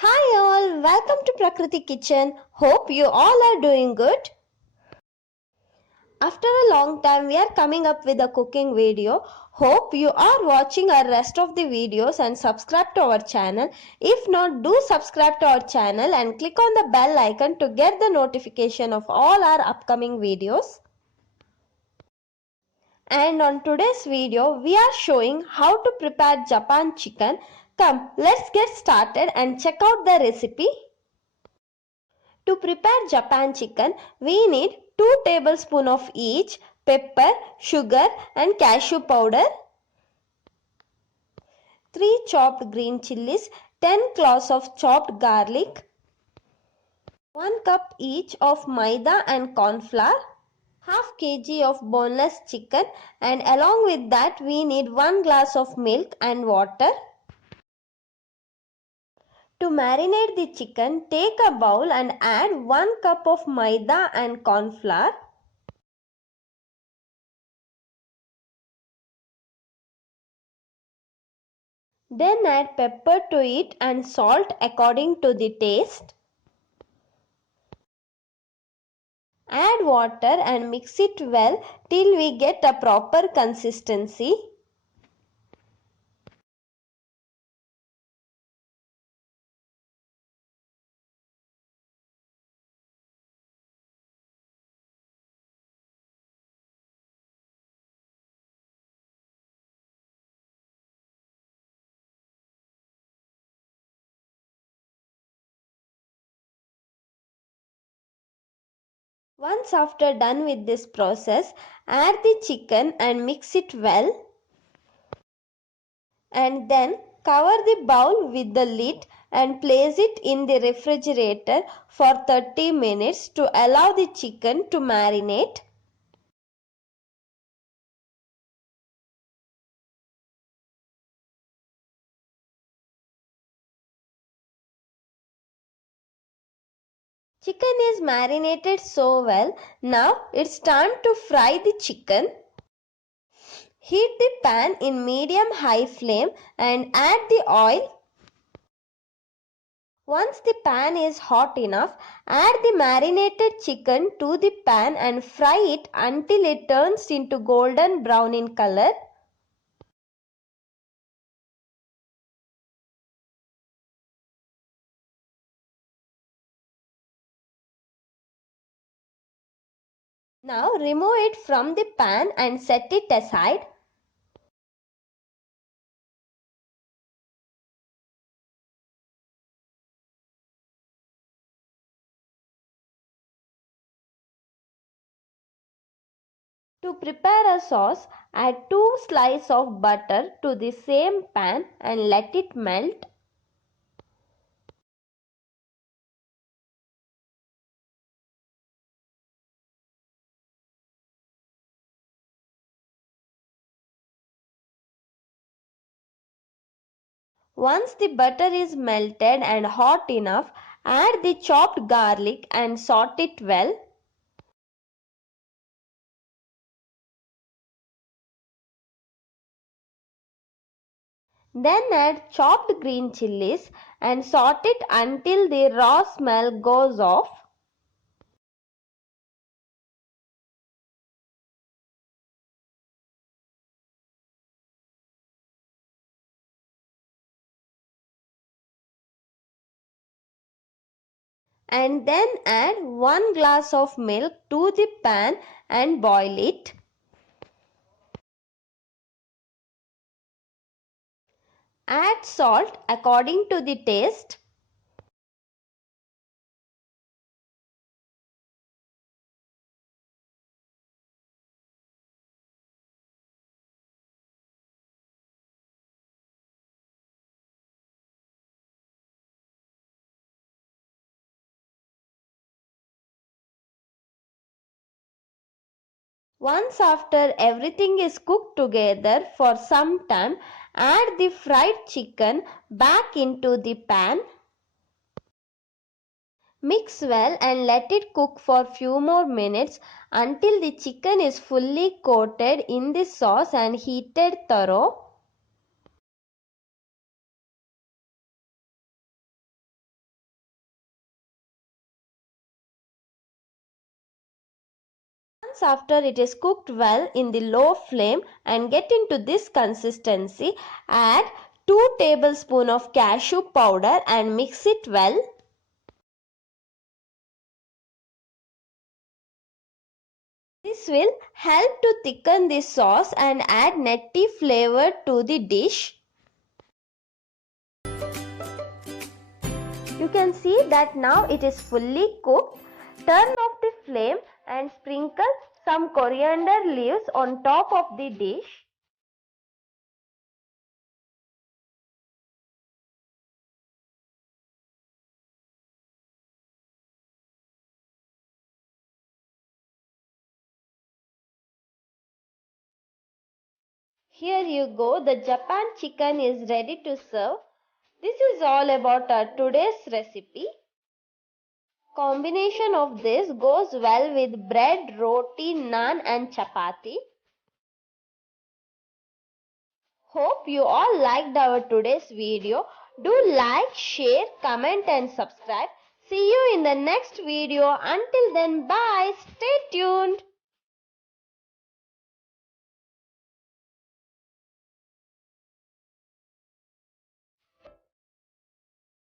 Hi all, welcome to PraKrithi Kitchen. Hope you all are doing good. After a long time we are coming up with a cooking video. Hope you are watching our rest of the videos and subscribe to our channel. If not, do subscribe to our channel and click on the bell icon to get the notification of all our upcoming videos. And on today's video, we are showing how to prepare Japan chicken. Come, let's get started and check out the recipe. To prepare Japan chicken, we need 2 tablespoons of each pepper, sugar and cashew powder, 3 chopped green chilies, 10 cloves of chopped garlic, 1 cup each of maida and corn flour, half kg of boneless chicken, and along with that we need 1 glass of milk and water. To marinate the chicken, take a bowl and add 1 cup of maida and corn flour. Then add pepper to it and salt according to the taste. Add water and mix it well till we get a proper consistency. Once after done with this process, add the chicken and mix it well. And then cover the bowl with the lid and place it in the refrigerator for 30 minutes to allow the chicken to marinate. Chicken is marinated so well. Now it's time to fry the chicken. Heat the pan in medium-high flame and add the oil. Once the pan is hot enough, add the marinated chicken to the pan and fry it until it turns into golden brown in color. Now remove it from the pan and set it aside. To prepare a sauce, add 2 slices of butter to the same pan and let it melt. Once the butter is melted and hot enough, add the chopped garlic and saute it well. Then add chopped green chilies and saute it until the raw smell goes off. And then add 1 glass of milk to the pan and boil it. Add salt according to the taste. Once after everything is cooked together for some time, add the fried chicken back into the pan. Mix well and let it cook for few more minutes until the chicken is fully coated in the sauce and heated thorough. Once after it is cooked well in the low flame and get into this consistency, add 2 tablespoons of cashew powder and mix it well. This will help to thicken the sauce and add nutty flavor to the dish. You can see that now it is fully cooked. Turn off the flame and sprinkle some coriander leaves on top of the dish. Here you go, the Japan chicken is ready to serve. This is all about our today's recipe. Combination of this goes well with bread, roti, naan and chapati. Hope you all liked our today's video. Do like, share, comment and subscribe. See you in the next video. Until then, bye. Stay tuned.